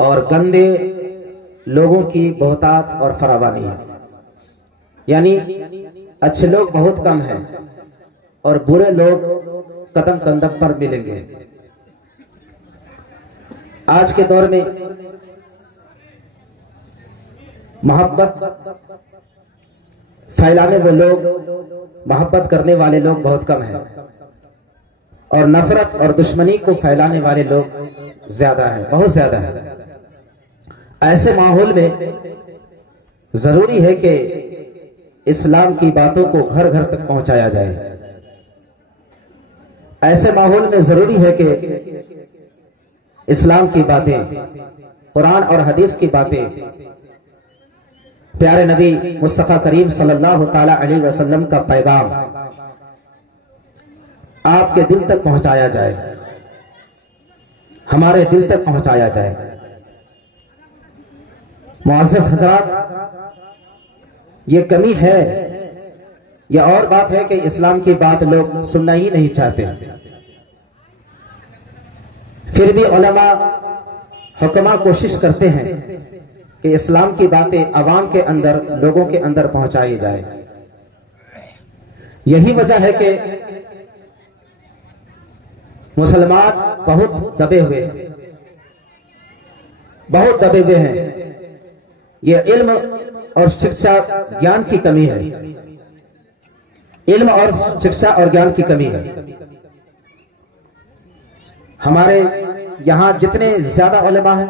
और गंदे लोगों की बहुतात और फरावानी है। यानी अच्छे लोग बहुत कम हैं और बुरे लोग कदम कदम पर मिलेंगे। आज के दौर में मोहब्बत फैलाने वाले लोग, मोहब्बत करने वाले लोग बहुत कम हैं और नफरत और दुश्मनी को फैलाने वाले लोग ज्यादा हैं, बहुत ज्यादा हैं। ऐसे माहौल में जरूरी है कि इस्लाम की बातों को घर घर तक पहुंचाया जाए। ऐसे माहौल में जरूरी है कि इस्लाम की बातें, कुरान और हदीस की बातें, प्यारे नबी मुस्तफा करीम सल्लल्लाहु ताला अलैहि वसल्लम का पैगाम आपके दिल तक पहुंचाया जाए, हमारे दिल तक पहुंचाया जाए। मुअज़्ज़ज़ हज़रात, ये कमी है, यह और बात है कि इस्लाम की बात लोग सुनना ही नहीं चाहते। फिर भी उलमा हुक्मा कोशिश करते हैं कि इस्लाम की बातें अवाम के अंदर, लोगों के अंदर पहुंचाई जाए। यही वजह है कि मुसलमान बहुत दबे हुए हैं। यह इल्म और शिक्षा ज्ञान की कमी है, इल्म और शिक्षा और ज्ञान की कमी है। हमारे यहाँ जितने ज्यादा उलमा हैं,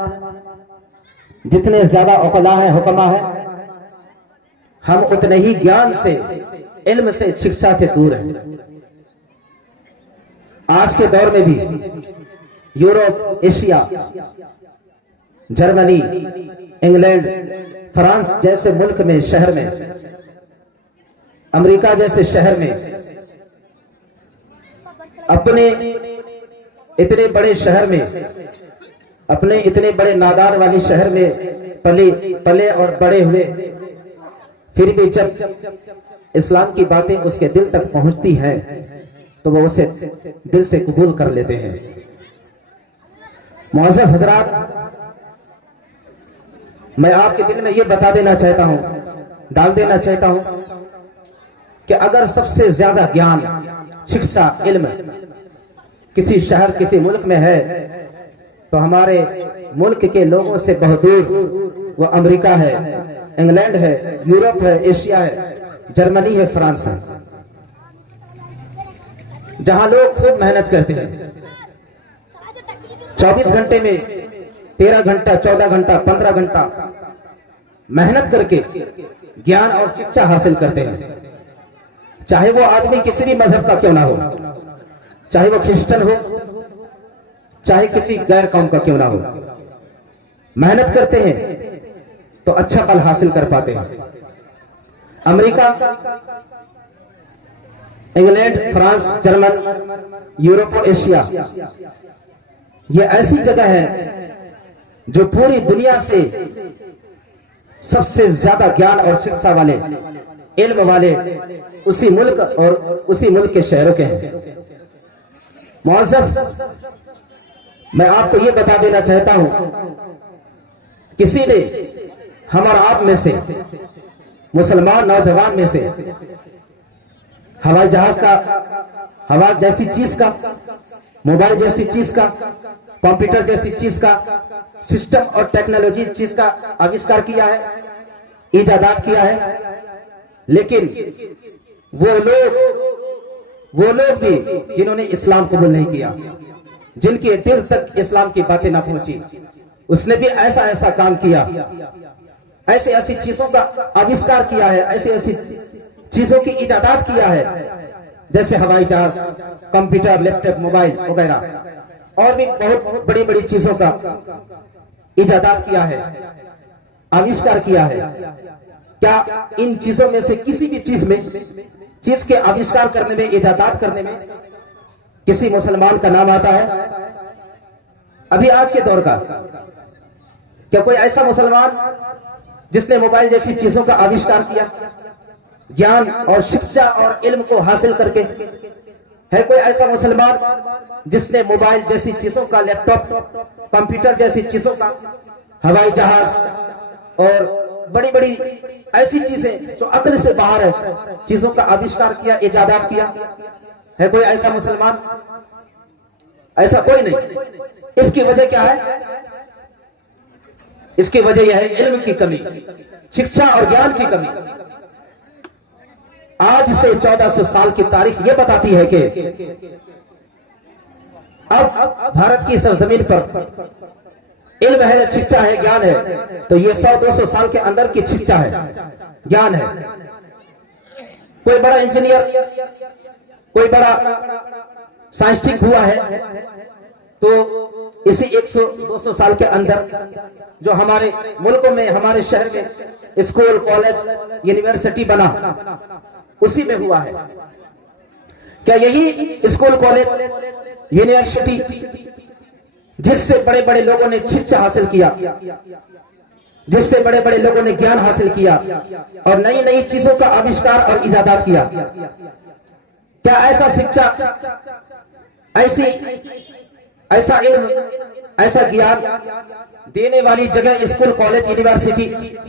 जितने ज्यादा उकला है, हुक्मा है, हम उतने ही ज्ञान से, इल्म से, शिक्षा से दूर हैं। आज के दौर में भी Europe, Asia, Germany, England, France जैसे मुल्क में, शहर में, अमेरिका जैसे शहर में, अपने इतने बड़े शहर में, अपने इतने बड़े नादार वाली शहर में पले और बड़े हुए, फिर भी जब इस्लाम की बातें उसके दिल तक पहुंचती हैं तो वो उसे दिल से कबूल कर लेते हैं। मुअज़्ज़ज़ हज़रात, मैं आपके दिल में ये बता देना चाहता हूं, डाल देना चाहता हूं कि अगर सबसे ज्यादा ज्ञान, शिक्षा, इल्म किसी शहर, किसी मुल्क में है तो हमारे मुल्क के लोगों से बहुत दूर वो अमेरिका है, इंग्लैंड है, यूरोप है, एशिया है, जर्मनी है, फ्रांस है, जहां लोग खूब मेहनत करते हैं। 24 घंटे में 13 घंटा, 14 घंटा, 15 घंटा मेहनत करके ज्ञान और शिक्षा हासिल करते हैं। चाहे वो आदमी किसी भी मजहब का क्यों ना हो, चाहे वो क्रिश्चियन हो, चाहे किसी गैर कौम का क्यों ना हो, मेहनत करते हैं तो अच्छा फल हासिल कर पाते हैं। America, England, France, German, Europe और एशिया, ये ऐसी जगह है जो पूरी दुनिया से सबसे ज्यादा ज्ञान और शिक्षा वाले, इल्म वाले उसी मुल्क और उसी मुल्क के शहरों के हैं। मुअज़्ज़ज़, मैं आपको यह बता देना चाहता हूं, किसी ने हम और आप में से, मुसलमान नौजवान में से हवाई जहाज का, हवा जैसी चीज का, मोबाइल जैसी चीज का, कंप्यूटर जैसी चीज का, सिस्टम और टेक्नोलॉजी चीज का आविष्कार किया है, इजादात किया है, लेकिन वो लोग भी जिन्होंने इस्लाम कबूल नहीं किया, जिनके दिल तक इस्लाम की बातें ना पहुंची, उसने भी ऐसा ऐसा काम किया, ऐसी ऐसी चीजों का आविष्कार किया है, ऐसी ऐसी चीजों की इजादात किया है, जैसे हवाई जहाज, कंप्यूटर, लैपटॉप, मोबाइल वगैरह, और भी बहुत बड़ी बड़ी चीजों का इजादात किया है, आविष्कार किया है। क्या इन चीजों में से किसी भी चीज के आविष्कार करने में, इजादात करने में किसी मुसलमान का नाम आता है? अभी आज के दौर का क्या कोई ऐसा मुसलमान जिसने मोबाइल जैसी चीजों का आविष्कार किया, ज्ञान और शिक्षा और इल्म को हासिल करके? है कोई ऐसा मुसलमान जिसने मोबाइल जैसी चीजों का, लैपटॉप, कंप्यूटर जैसी चीजों का हवाई जहाज और बड़ी बड़ी ऐसी चीजें जो अक्ल से बाहर है, चीजों का आविष्कार किया, इजादात किया। है कोई ऐसा मुसलमान? ऐसा कोई नहीं। इसकी वजह क्या है? इसकी वजह यह है इल्म की कमी, शिक्षा और ज्ञान की कमी। आज से 1400 साल की तारीख यह बताती है कि अब भारत की सरजमीन पर इल्म है, शिक्षा है, ज्ञान है, तो ये 100-200 साल के अंदर की शिक्षा है, ज्ञान है। कोई बड़ा इंजीनियर, कोई बड़ा साइंटिस्ट हुआ है, तो इसी 100-200 साल के अंदर जो हमारे मुल्कों में, हमारे शहर में स्कूल, कॉलेज, यूनिवर्सिटी बना, उसी में हुआ है। क्या यही स्कूल, कॉलेज, यूनिवर्सिटी जिससे बड़े बड़े लोगों ने शिक्षा हासिल किया, जिससे बड़े बड़े लोगों ने ज्ञान हासिल किया और नई नई चीजों का आविष्कार और इजादात किया, क्या ऐसा शिक्षा, ऐसा इल्म, ऐसा ज्ञान देने वाली जगह स्कूल, कॉलेज, यूनिवर्सिटी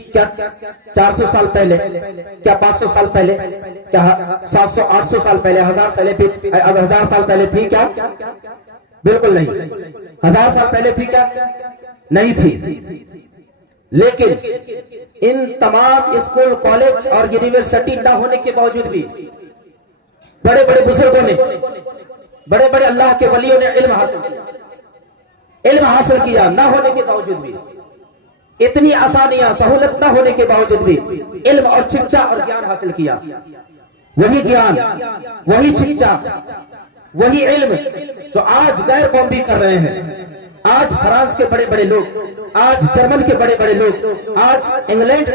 क्या 400 साल पहले, क्या 500 साल पहले, क्या 700-800 साल पहले, 1000 साल पहले थी क्या? बिल्कुल नहीं। 1000 साल पहले थी क्या? नहीं थी। लेकिन इन तमाम स्कूल, कॉलेज और यूनिवर्सिटी न होने के बावजूद भी बड़े बड़े बुजुर्गों ने, बड़े बड़े अल्लाह के वलियों ने इल्म हासिल किया, ना होने के बावजूद भी, इतनी आसानियां, सहूलत ना होने के बावजूद भी इल्म और शिक्षा और ज्ञान हासिल किया। वही ज्ञान, वही शिक्षा, वही इल्म जो आज गैर कौम भी कर रहे हैं। आज फ्रांस के बड़े बड़े लोग, आज जर्मन के बड़े बड़े लोग, आज इंग्लैंड,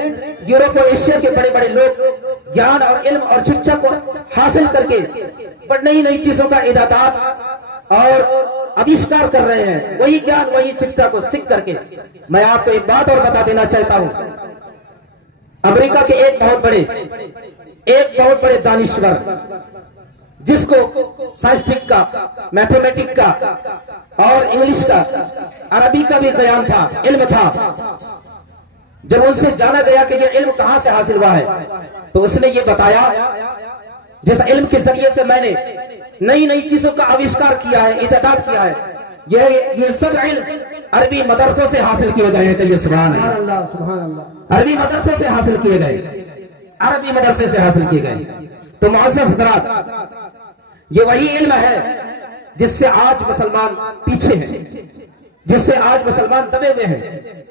यूरोप और एशिया के बड़े बड़े लोग ज्ञान और इल्म और शिक्षा को हासिल करके बड़ी नई नई चीजों का इजादात और आविष्कार कर रहे हैं। वही ज्ञान, वही शिक्षा को सीख करके मैं आपको एक बात और बता देना चाहता हूं। अमेरिका के एक बहुत बड़े दानिश्वर, जिसको साइंटिफिक का, मैथमेटिक का और इंग्लिश का, अरबी का भी ज्ञान था, इल्म था, जब उनसे जाना गया कि यह इल्म कहां से हासिल हुआ है, तो उसने ये बताया, जिस इल्म के जरिए से मैंने नई नई चीजों का आविष्कार किया है, इजादात किया है, ये सब इल्म अरबी मदरसों से हासिल किए गए हैं। कहिए सुभान अल्लाह, सुभान अल्लाह। अरबी मदरसों से हासिल किए गए, अरबी मदरसे से हासिल किए गए। तो मुअज़्ज़ज़ हज़रात, ये वही इल्म है जिससे आज मुसलमान पीछे हैं, जिससे आज मुसलमान दबे हुए हैं।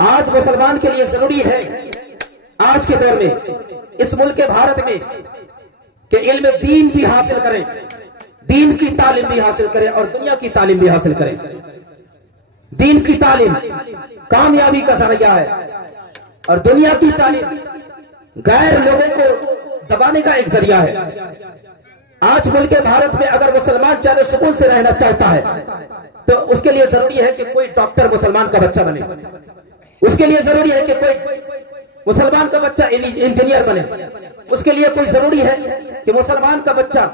आज मुसलमान के लिए जरूरी है आज के दौर में, इस मुल्क के भारत में, कि इल्म दीन भी हासिल करें, दीन की तालीम भी हासिल करें और दुनिया की तालीम भी हासिल करें। दीन की तालीम कामयाबी का जरिया है और दुनिया की तालीम गैर लोगों को दबाने का एक जरिया है। आज मुल्क भारत में अगर मुसलमान चाहे सुकून से रहना चाहता है, तो उसके लिए जरूरी है कि कोई डॉक्टर मुसलमान का बच्चा बने, उसके लिए जरूरी है कि कोई मुसलमान का बच्चा इंजीनियर बने, उसके लिए कोई जरूरी है कि मुसलमान का बच्चा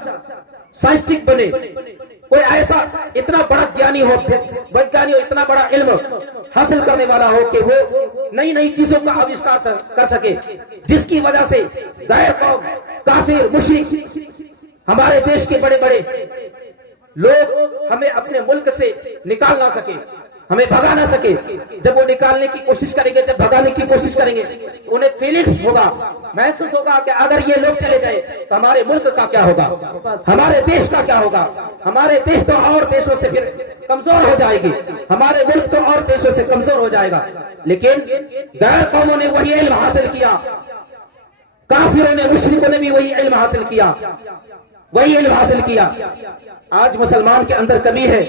साइंटिस्ट बने, कोई ऐसा इतना बड़ा ज्ञानी हो, वैज्ञानिक हो, इतना बड़ा इल्म हासिल करने वाला हो कि वो नई नई चीजों का आविष्कार कर सके, जिसकी वजह से गैर कौम, काफिर, मुशरिक, हमारे देश के बड़े बड़े लोग हमें अपने मुल्क से निकाल ना सके, हमें भगा ना सके। जब वो निकालने की कोशिश करेंगे, जब भगाने की कोशिश करेंगे, उन्हें फीलिंग्स होगा, महसूस होगा कि अगर ये लोग चले गए तो हमारे मुल्क का क्या होगा, हमारे देश का क्या होगा। हमारे देश तो और देशों से फिर कमजोर हो जाएगी, हमारे मुल्क तो और देशों से कमजोर हो जाएगा। लेकिन गैर कौमों ने वही इल्म हासिल किया, काफिरों ने, मुशरिकों ने भी वही इल्म हासिल किया, वही इल्म हासिल किया। आज मुसलमान के अंदर कमी है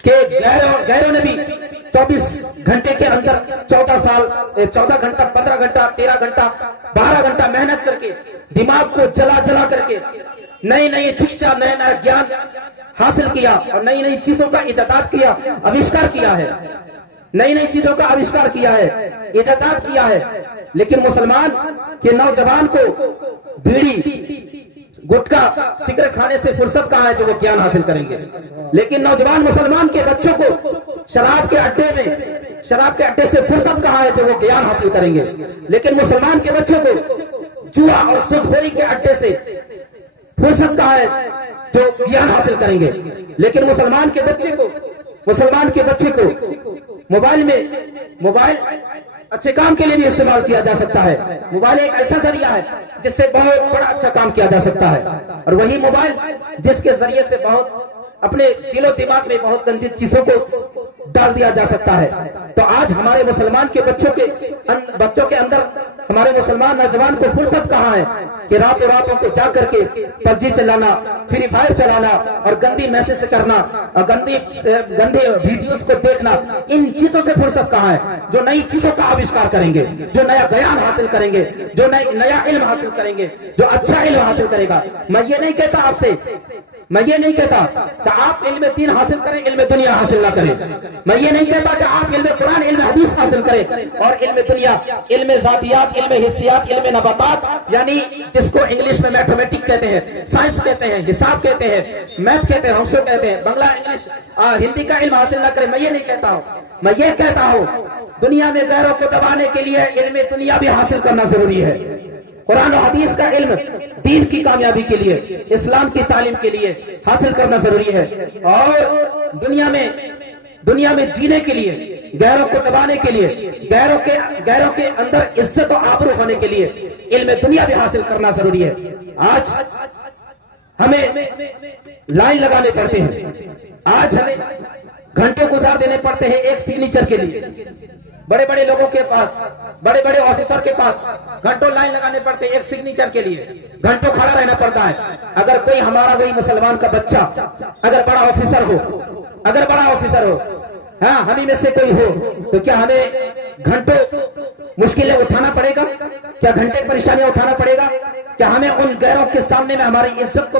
कि गैरों ने भी 24 घंटे के अंदर 14 घंटा, 15 घंटा, 13 घंटा, 12 घंटा मेहनत करके, दिमाग को जला करके नई नई शिक्षा, नया नया ज्ञान हासिल किया और नई नई चीजों का इजादात किया, आविष्कार किया है, नई नई चीजों का आविष्कार किया है, इजादात किया है। लेकिन मुसलमान के नौजवान को बीड़ी, गुटखा, सिगरेट खाने से फुर्सत कहां है जो वो ज्ञान हासिल करेंगे। लेकिन नौजवान मुसलमान के बच्चों को शराब के अड्डे में, शराब के अड्डे से फुर्सत कहाँ है जो वो ज्ञान हासिल करेंगे। लेकिन मुसलमान के बच्चों को जुआ और सुदखोरी के अड्डे से फुर्सत कहाँ है जो ज्ञान हासिल करेंगे। लेकिन मुसलमान के बच्चे को मोबाइल अच्छे काम के लिए भी इस्तेमाल किया जा सकता है। मोबाइल एक ऐसा जरिया है जिससे बहुत बड़ा अच्छा काम किया जा सकता है, और वही मोबाइल जिसके जरिए से बहुत अपने दिलो दिमाग में बहुत गंदी चीजों को डाल दिया जा सकता है। तो आज हमारे मुसलमान के बच्चों के अंदर, हमारे मुसलमान नौजवान को फुर्सत कहाँ है कि रातों को जा करके पबजी चलाना, फ्री फायर चलाना और गंदी मैसेज करना और गंदे वीडियोस को देखना। इन चीजों से फुर्सत कहाँ है जो नई चीजों का आविष्कार करेंगे, जो नया ज्ञान हासिल करेंगे, जो नया इल्म हासिल करेंगे, जो अच्छा इल्म हासिल करेगा। मैं ये नहीं कहता कि आप इल्म दीन हासिल करें, इल्म दुनिया हासिल ना करें। मैं ये नहीं कहता कि आप इल्म कुरान, इल्म हदीस हासिल करें और इल्म दुनिया, इल्म जातियात, इल्म हिस्सियात, इल्म नबातात, यानी जिसको इंग्लिश में मैथमेटिक्स कहते हैं, साइंस कहते हैं, हिसाब कहते हैं, मैथ कहते हैं, हमसे कहते हैं, बांग्ला, इंग्लिश, हिंदी का इल्म हासिल ना करें। मैं ये नहीं कहता हूँ। मैं ये कहता हूँ दुनिया में गैरों को दबाने के लिए इल्म दुनिया भी हासिल करना जरूरी है। कुरान और हदीस का इल्म दीन की कामयाबी के लिए, इस्लाम की तालीम के लिए हासिल करना जरूरी है। और दुनिया में जीने के लिए, गैरों को दबाने के लिए, गैरों के अंदर इज्जत और आबरू होने के लिए इल्म दुनिया भी हासिल करना जरूरी है। आज हमें लाइन लगाने पड़ते हैं, आज हमें घंटों गुजार देने पड़ते हैं एक सिग्नेचर के लिए। बड़े लोगों के पास, बड़े ऑफिसर के पास घंटों लाइन लगाने पड़ते हैं एक सिग्नेचर के लिए, घंटों खड़ा रहना पड़ता है। अगर कोई हमारा वही मुसलमान का बच्चा अगर बड़ा ऑफिसर हो, हाँ, हम ही में से कोई हो, तो क्या हमें घंटों मुश्किलें उठाना पड़ेगा? क्या घंटे परेशानियां उठाना पड़ेगा? क्या हमें उन गैरों के सामने में हमारी इज्जत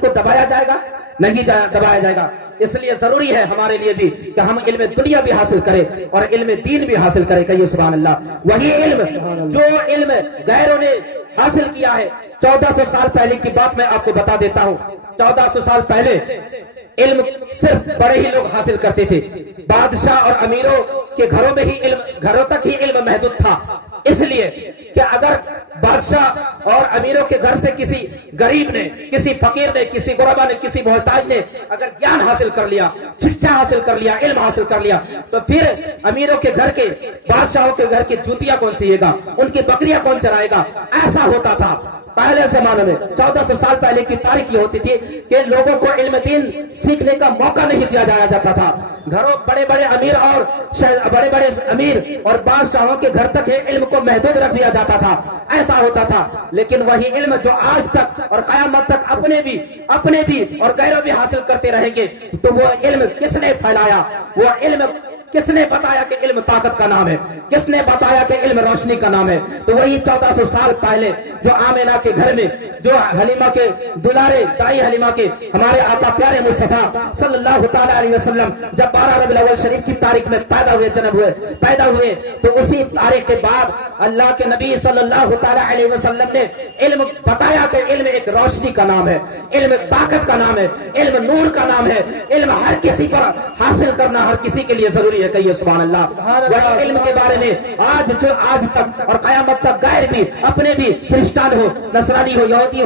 को दबाया जाएगा? नहीं दबाया जाएगा। इसलिए जरूरी है हमारे लिए भी कि हम इल्म दुनिया भी हासिल करें और इल्म दीन भी हासिल करें। कहिए सुभान अल्लाह। वही इल्म जो इल्म गैरों ने हासिल किया है। 1400 साल पहले की बात मैं आपको बता देता हूँ। 1400 साल पहले इल्म सिर्फ बड़े ही लोग हासिल करते थे। बादशाह और अमीरों के घरों तक ही इल्म महदूद था। इसलिए कि अगर बादशाह और अमीरों के घर से किसी गरीब ने, किसी फकीर ने, किसी गुरबा ने, किसी मोहताज ने अगर ज्ञान हासिल कर लिया, शिक्षा हासिल कर लिया, इल्म हासिल कर लिया, तो फिर अमीरों के घर के, बादशाहों के घर की जूतियां कौन सिएगा, उनकी बकरियां कौन चराएगा? ऐसा होता था पहले जमाने में। 1400 साल पहले की तारीख ये होती थी कि लोगों को इल्म दीन सीखने का मौका नहीं दिया जाता था। घरों बड़े बड़े अमीर और बादशाहों के घर तक इल्म को महदूद रख दिया जाता था। ऐसा होता था। लेकिन वही इल्म जो आज तक और कयामत तक अपने भी और गैरों भी हासिल करते रहेंगे, तो वो इल्म किसने फैलाया? वो इल्म किसने बताया कि इल्म ताकत का नाम है? किसने बताया कि इल्म रोशनी का नाम है? तो वही 1400 साल पहले जो आमिना के घर में, जो हलीमा के दुलारे दाई हलीमा के हमारे आका प्यारे मुस्तफा सल्लल्लाहु ताला अलैहि वसल्लम जब 12 रबीउल अव्वल शरीफ की तारीख में पैदा हुए, तो उसी तारीख के बाद अल्लाह के नबी सल्लल्लाहु ताला अलैहि वसल्लम ने इल्म बताया कि इल्म एक रोशनी का नाम है, इल्म ताकत का नाम है, इल्म नूर का नाम है। इल्म हर किसी पर हासिल करना हर किसी के लिए जरूरी है। कहिए सुभान अल्लाह। वही इल्म के बारे में आज तक और कयामत तक गैर भी, अपने भी, क्रिश्चियन हो, नसरानी हो, यहूदी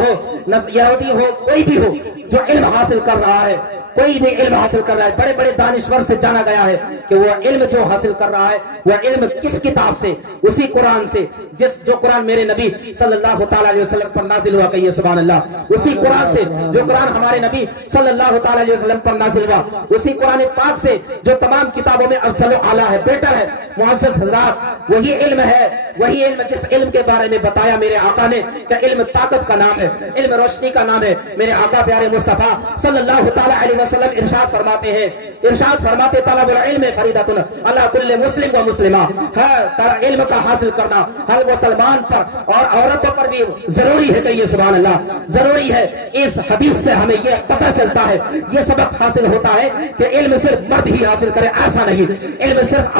हो, कोई भी हो, जो इल्म हासिल कर रहा है, कोई भी इल्म हासिल कर रहा है, बड़े बड़े दानिश्वर से जाना गया है कि वह इल्म जो हासिल कर रहा है वह इल्म किस किताब से? उसी कुरान से, जो कुरान मेरे नबी सल्लल्लाहु ताला अलैहि वसल्लम पर नाजिल हुआ। कहिए सुभान अल्लाह। उसी कुरान से, जो कुरान हमारे नबी सल्लल्लाहु ताला अलैहि वसल्लम पर नाजिल हुआ, उसी कुरान पाक से जो तमाम किताबों में अफजल आला है, बेटर है, मुअज़्ज़ज़ हज़रात, वही इल्म है। वही इल्म जिस इल्म के बारे में बताया मेरे आका ने कि इल्म ताकत का नाम है, इल्म रोशनी का नाम है। मेरे आका प्यारे मुस्तफा सल्लल्लाहु ताला अलैहि वसल्लम इरशाद फरमाते तलबुल इल्म फरीदतुन अला कुल्li मुस्लिम व मुस्लिमा। है इल्म का हासिल करना हर मुसलमान पर और औरतों पर भी जरूरी है। कहिए सुभान अल्लाह। जरूरी है। इस हदीस से हमें यह पता चलता है, यह सबक हासिल होता है कि इल्म सिर्फ मर्द ही हासिल करे, ऐसा नहीं। इल्म सिर्फ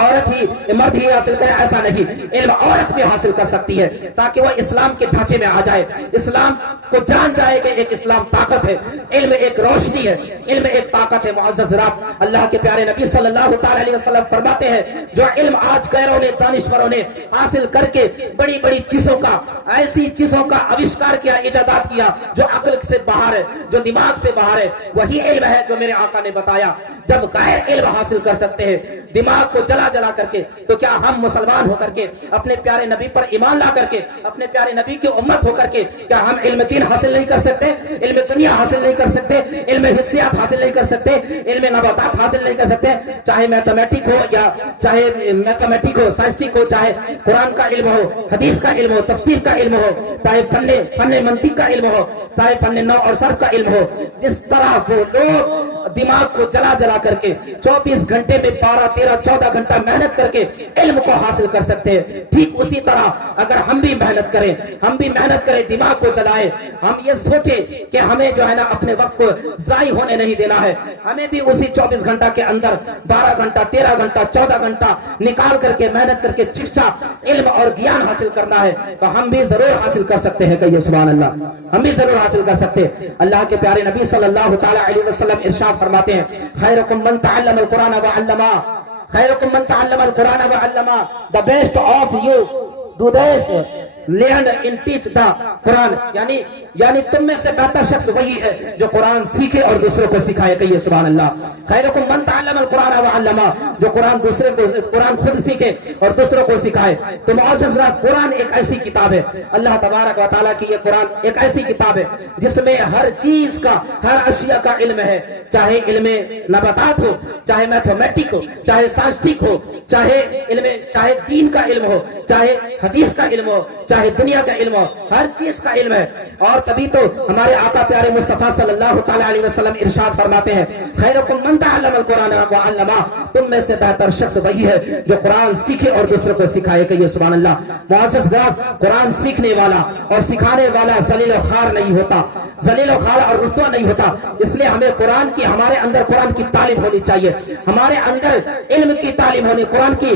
मर्द ही हासिल करे, ऐसा नहीं। इल्म औरत भी हासिल कर सकती है, ताकि वह इस्लाम के ढांचे में आ जाए, इस्लाम को जान जाए कि एक इस्लाम ताकत है, इल्म एक रोशनी है, इल्म एक ताकत है। मुअज़्ज़ज़ हज़रात, अल्लाह के प्यारे नबी सल्लल्लाहु ताला अलैहि वसल्लम फरमाते हैं, जो इल्म आज गैरों ने, दानिश्वरों ने हासिल करके बड़ी बड़ी चीजों का, ऐसी चीजों का आविष्कार किया, इजादात किया जो अक्ल से बाहर है, जो दिमाग से बाहर है, वही इल्म है जो मेरे आका ने बताया। जब गैर इल्म हासिल कर सकते हैं दिमाग को जला जला करके, तो क्या हम मुसलमान होकर के, अपने प्यारे नबी पर ईमान ला करके, अपने प्यारे नबी की उम्मत होकर के, क्या हम इल्म दीन हासिल नहीं कर सकते? इल्म दुनिया हासिल नहीं कर सकते? इल्म हिस्सियात हासिल नहीं कर सकते? इल्म नबातात हासिल नहीं कर सकते? चाहे मैथमेटिक हो या चाहे मैथमेटिक हो, साइंटिक हो, चाहे कुरान का इल्म हो, हदीस का इल्म हो, तफसीर का इल्म हो, चाहे फन्ने मंतिक का इल्म हो, चाहे फन्ने नौ और सर्फ का इल्म हो, जिस तरह वो लोग दिमाग को जला जला करके 24 घंटे में 12, 13, 14 घंटा मेहनत करके इल्म को हासिल कर सकते हैं, ठीक उसी तरह अगर हम भी मेहनत करें, हम भी मेहनत करें, दिमाग को जलाएं, हम ये सोचे कि हमें जो है ना अपने वक्त को जाई होने नहीं देना है, हमें भी उसी 24 घंटा के अंदर 12 घंटा, 13 घंटा, 14 घंटा निकाल करके मेहनत करके शिक्षा, इल्म और ज्ञान हासिल करना है, तो हम भी जरूर हासिल कर सकते हैं। कहिए सुभान अल्लाह, हम भी जरूर हासिल कर सकते हैं। अल्लाह के प्यारे नबी सल्लल्लाहु ताला अलैहि वसल्लम इरशाद फरमाते हैं, खैरुकुम मन तअल्लमल कुरान व अल्लमा, खैरुकुम मन तअल्लमल कुरान व अल्लमा, the best of you do this learn in teach the Quran, यानी तुम में से बेहतर शख्स वही है जो कुरान सीखे और दूसरों को सिखाए। कहिए सुभान अल्लाह। खैरुकुम मन तअल्लमल कुरान व अल्लमा, जो कुरान दूसरे को, कुरान खुद सीखे और दूसरों को सिखाए। तो मुअज़्ज़ज़ हज़रात, कुरान एक ऐसी किताब है, अल्लाह तबारक व तआला की ये कुरान एक ऐसी किताब है जिसमें हर चीज का, हर अशिया का इल्म है, चाहे इल्म नबातात हो, चाहे मैथमेटिक हो, चाहे साइंटिक हो, चाहे दीन का इल्म हो, चाहे हदीस का इल्म हो, चाहे दुनिया का इल्म हो, हर चीज का इल्म है। और तभी तो हमारे आका प्यारे मुस्तफा सल्लल्लाहु ताला अलैहि वसल्लम इरशाद फरमाते हैं, खैरुकुम मन तअल्लमल कुरान व अल्लमा, तुम में से बेहतर शख्स वही है जो कुरान सीखे और दूसरों को सिखाए। कहिए सुभान अल्लाह। मुअज़्ज़ज़ हज़रात, कुरान सीखने वाला और सिखाने वाला ज़लील और ख़ार नहीं होता, ज़लील और ख़ार और रुस्वा नहीं होता। इसलिए हमें कुरान की, हमारे अंदर कुरान की तालीम होनी चाहिए, हमारे अंदर इल्म की तालीम होनी, कुरान की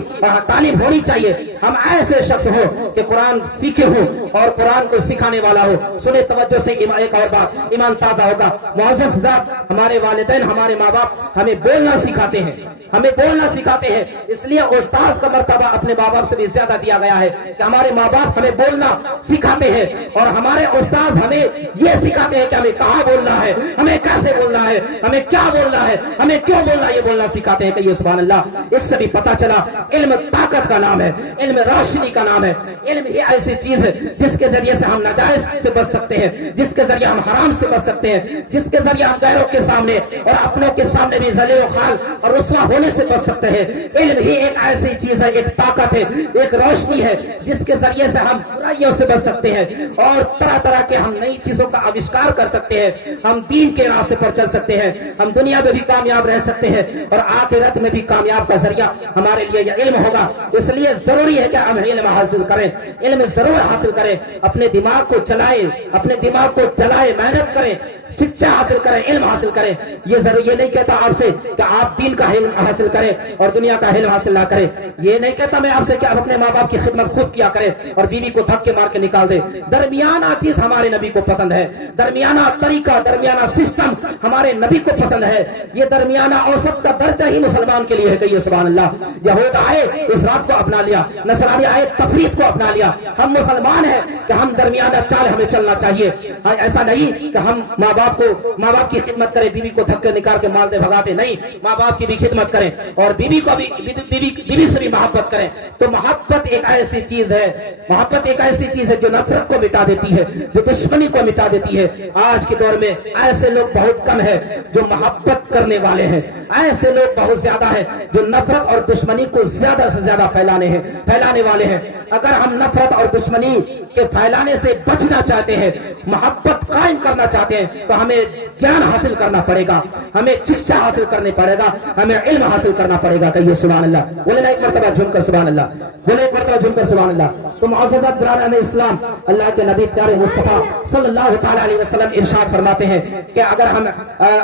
तालीम होनी चाहिए। हम ऐसे शख्स हो कि कुरान सीखे हो और कुरान को सिखाने वाला हो। सुने तवज्जो से एक और बात, ईमान ताजा होगा। मुअज़्ज़ज़ हज़रात, हमारे वालिदैन, हमारे माँ बाप हमें बोलना सिखाते हैं, हमें बोलना सिखाते हैं। इसलिए उस्ताद का मर्तबा अपने माँ बाप से भी ज्यादा दिया गया है कि हमारे माँ बाप हमें बोलना सिखाते हैं और हमारे उस्ताद हमें ये सिखाते हैं कि हमें कहाँ बोलना है, हमें कैसे बोलना है, हमें क्या बोलना है, हमें क्यों बोलना है, ये बोलना सिखाते हैं। कहिए सुभान अल्लाह। इससे भी पता चला इल्म ताकत का नाम है, इल्म रोशनी का नाम है। इल्म ही ऐसी चीज है जिसके जरिए से हम नाजायज से बच सकते हैं, जिसके जरिए हम हराम से बच सकते हैं, जिसके जरिए हम गैरों के सामने और अपनों के सामने भी ज़लील खाल और रुस्वा होने से बच सकते हैं। इल्म ही एक ऐसी चीज है, एक ताकत है, एक रोशनी है जिसके जरिए से हम बुराइयों से बच सकते हैं और तरह तरह के हम नई चीजों का आविष्कार कर सकते हैं। हम दीन के रास्ते पर चल सकते हैं, हम दुनिया में भी कामयाब रह सकते हैं और आखिरत में भी कामयाब का जरिया हमारे लिए यह इल्म होगा। इसलिए जरूरी है कि हम इल्म हासिल करें, इल्म जरूर हासिल करें, अपने दिमाग को चलाएं, अपने दिमाग को चलाएं, मेहनत करें, शिक्षा हासिल करें, इल्म हासिल करें। ये जरूर ये नहीं कहता आपसे कि आप दीन का इल्म हासिल करें और दुनिया का इल्म हासिल ना करें। ये नहीं कहता मैं आपसे कि आप अपने माँ बाप की खिदमत खुद किया करें और बीवी को धक्के मार के निकाल दे। दरमियाना चीज हमारे नबी को पसंद है, दरमियाना तरीका, दरमियाना सिस्टम हमारे नबी को पसंद है। ये दरमियाना औसत का दर्जा ही मुसलमान के लिए है। कहिए सुभान अल्लाह। यहूद आए इफरात को अपना लिया, नसरानी आए तफरीद को अपना लिया। हम मुसलमान हैं कि हम दरमियाना चाल हमें चलना चाहिए। ऐसा नहीं कि हम माँ बाप की खिदमत करें, बीवी को धक्के निकाल के मार दे भगाते नहीं, माँ बाप की भी खिदमत करें और बीवी को भी बीवी से भी मोहब्बत करें। तो मोहब्बत एक ऐसी चीज है, मोहब्बत एक ऐसी चीज है जो नफरत को मिटा देती है, जो दुश्मनी को मिटा देती है। आज के दौर में ऐसे लोग बहुत कम है जो मोहब्बत करने वाले हैं, ऐसे लोग बहुत ज्यादा है जो नफरत और दुश्मनी को ज्यादा से ज्यादा फैलाने वाले हैं। अगर हम नफरत और दुश्मनी के फैलाने से बचना चाहते हैं, मोहब्बत कायम करना चाहते हैं, तो हमें ज्ञान हासिल करना पड़ेगा, हमें शिक्षा हासिल करनी पड़ेगा, हमें इल्म हासिल करना पड़ेगा। कहिए सुभान अल्लाह। बोले ना एक मरतबा झुमकर सुभान अल्लाह, बोले एक मरतबा झुमकर सुभान अल्लाह। तो मुअज़्ज़ज़ात बिरादरान इस्लाम, अल्लाह के नबी प्यारे मुस्तफा सल्लल्लाहु ताला अलैहि वसल्लम इरशाद फरमाते हैं कि अगर हम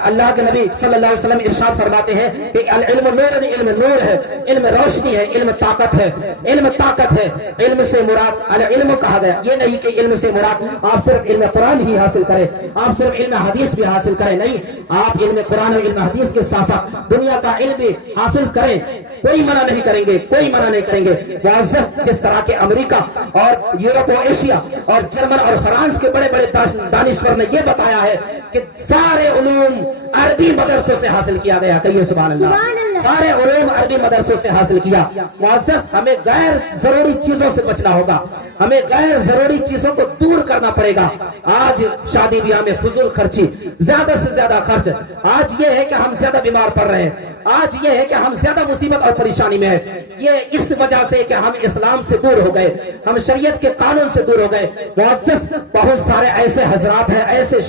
अल्लाह के नबी सल्लल्लाहु अलैहि वसल्लम इरशाद फरमाते हैं कि अल इल्म नूर, इल्म नूर है, इल्म रोशनी है, इल्म ताकत है, इल्म ताकत है। इल्म से मुराद अल इल्म कहा गया, ये नहीं कि इल्म से मुराद आप सिर्फ इल्म कुरान ही हासिल करें, आप सिर्फ इल्म हदीस भी हासिल हासिल करें, नहीं, आप इल्म कुरान और इल्म हदीस के साथ साथ दुनिया का इल्म भी हासिल करें, कोई मना नहीं करेंगे, कोई मना नहीं करेंगे। मुअज़्ज़ज़ जिस तरह के अमेरिका और यूरोप और एशिया और जर्मन और फ्रांस के बड़े बड़े दानिश्वर ने यह बताया है कि सारे उलूम अरबी मदरसों से हासिल किया गया। कहिए सुभान अल्लाह। सारे उलूम अरबी मदरसों से हासिल किया। मुअज़्ज़ज़ हमें गैर जरूरी चीजों से बचना होगा, हमें गैर जरूरी चीजों को दूर करना पड़ेगा। आज शादी ब्याह में फजूल खर्ची, ज्यादा से ज्यादा खर्च, आज ये है कि हम ज्यादा बीमार पड़ रहे हैं, आज ये है कि हम ज्यादा मुसीबत और परेशानी में है। ये इस वजह से कि हम इस्लाम से दूर हो गए, हम शरीयत के कानून से दूर हो गए। मुअज़्ज़ज़ बहुत सारे ऐसे हजरात हैं, ऐसे